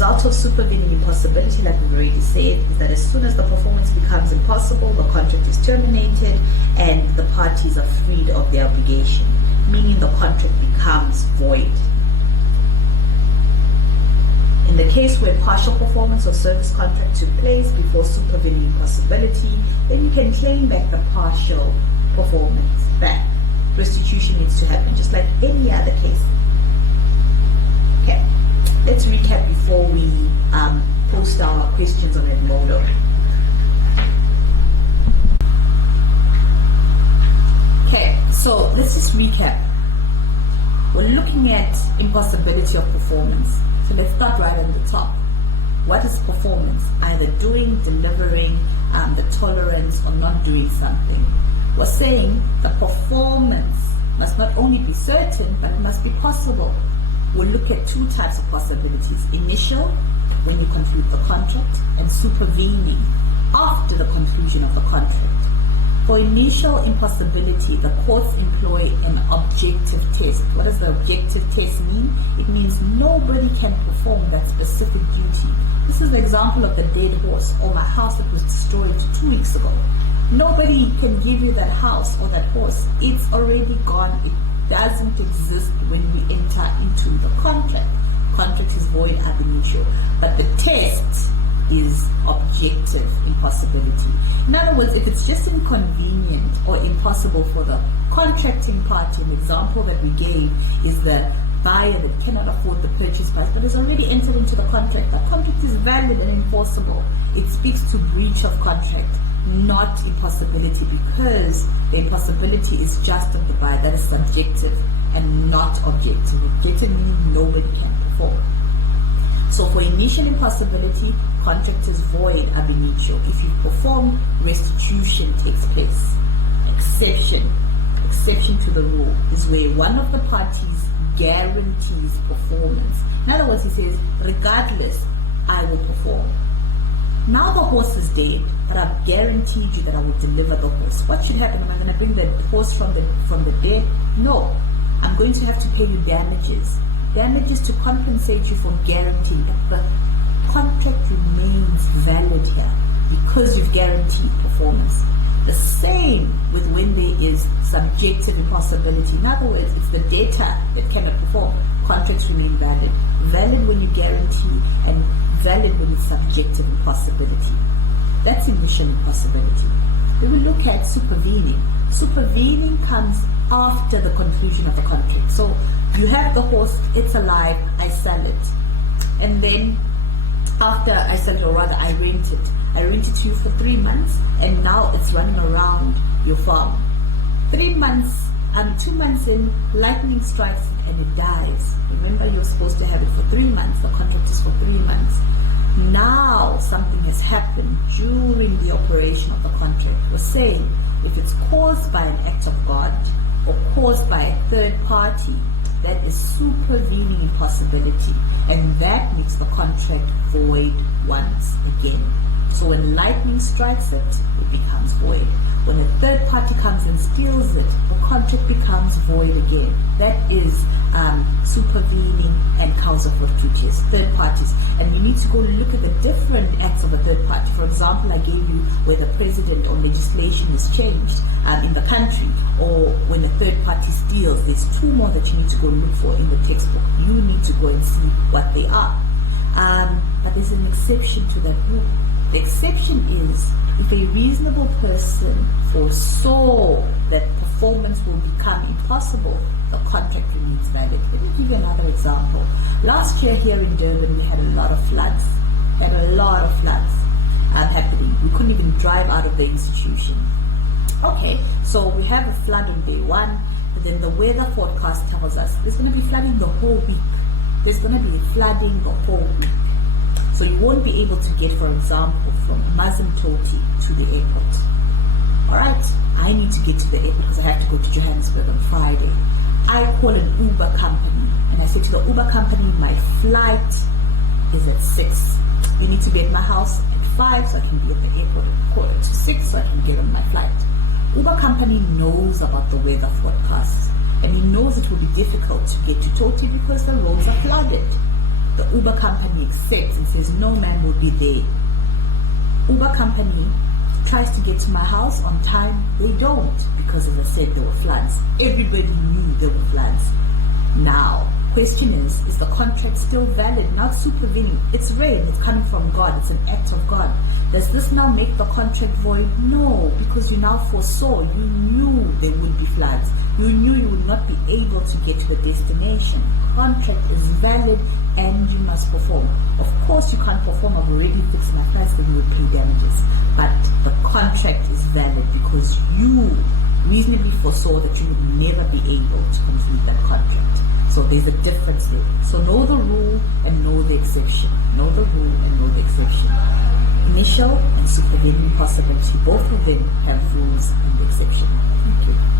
result of supervening impossibility, like we've already said, is that as soon as the performance becomes impossible, the contract is terminated and the parties are freed of their obligation, meaning the contract becomes void. In the case where partial performance or service contract took place before supervening impossibility, then you can claim back the partial performance back. Restitution needs to happen just like any other case. Okay, let's recap before we post our questions on Edmodo. Okay, so let's just recap. We're looking at impossibility of performance. So let's start right on the top. What is performance? Either doing, delivering, the tolerance, or not doing something. We're saying the performance must not only be certain, but it must be possible. We'll look at two types of possibilities. Initial, when you conclude the contract, and supervening, after the conclusion of the contract. For initial impossibility, the courts employ an objective test. What does the objective test mean? It means nobody can perform that specific duty. This is the example of the dead horse or my house that was destroyed 2 weeks ago. Nobody can give you that house or that horse. It's already gone. It doesn't exist when we enter into the contract. Contract is void ab initio. But the test is objective impossibility. In other words, if it's just inconvenient or impossible for the contracting party, an example that we gave is the buyer that cannot afford the purchase price but has already entered into the contract. The contract is valid and enforceable. It speaks to breach of contract, not impossibility, because the impossibility is just of the buyer. That is subjective and not objective. Objective meaning nobody can perform. So for initial impossibility, contract is void ab initio. If you perform, restitution takes place. Exception to the rule is where one of the parties guarantees performance. In other words, he says, regardless, I will perform. Now the horse is dead, but I've guaranteed you that I will deliver the horse. What should happen? Am I going to bring the horse from the dead? No. I'm going to have to pay you damages. Damages to compensate you for guaranteeing that the contract remains valid here because you've guaranteed performance. The same with when there is subjective impossibility. In other words, it's the debtor that cannot perform. Contracts remain valid. Valid when you guarantee and valid when it's subjective impossibility. That's initial impossibility. We will look at supervening. Supervening comes after the conclusion of the contract. So you have the horse, it's alive, I sell it. And then after I sell it, or rather I rent it. I rent it to you for 3 months and now it's running around your farm. 3 months, 2 months in, lightning strikes it and it dies. Remember, you're supposed to have it for 3 months. The contract is for 3 months. Now something has happened during the operation of the contract. We're saying if it's caused by an act of God or caused by a third party, that is supervening impossibility, and that makes the contract void once again. So when lightning strikes it, it becomes void. When a third party comes and steals it, the contract becomes void again. That is supervening and causa fortuitis, third parties. And you need to go look at the different acts of a third party. For example, I gave you where the president or legislation is changed in the country, or when a third party steals. There's 2 more that you need to go look for in the textbook. You need to go and see what they are. But there's an exception to that rule. The exception is if a reasonable person foresaw that performance will become impossible, the contract remains valid. Let me give you another example. Last year here in Durban, we had a lot of floods. Happening. We couldn't even drive out of the institution. Okay, so we have a flood on day 1, but then the weather forecast tells us there's going to be flooding the whole week. There's going to be flooding the whole week. So you won't be able to get, for example, from Mazimtoti to the airport. Alright, I need to get to the airport because I have to go to Johannesburg on Friday. I call an Uber company and I say to the Uber company, my flight is at 6. You need to be at my house at 5 so I can be at the airport at 5:45 so I can get on my flight. Uber company knows about the weather forecast and he knows it will be difficult to get to Toti because the roads are flooded. the Uber company accepts and says, no man will be there. Uber company tries to get to my house on time. They don't, because as I said, there were floods. Everybody knew there were floods. Now, question is the contract still valid? Not supervening. It's rain. It's coming from God. It's an act of God. Does this now make the contract void? No, because you now foresaw. You knew there would be floods. You knew you would not be able to get to the destination. Contract is valid and you must perform. Of course, you can't perform. I've already fixed my flats, then you would pay damages. But the contract is valid because you reasonably foresaw that you would never be able to complete that contract. So there's a difference there. So know the rule and know the exception. Know the rule and know the exception. Initial and supervening possibility, both of them have rules and exception. Thank you.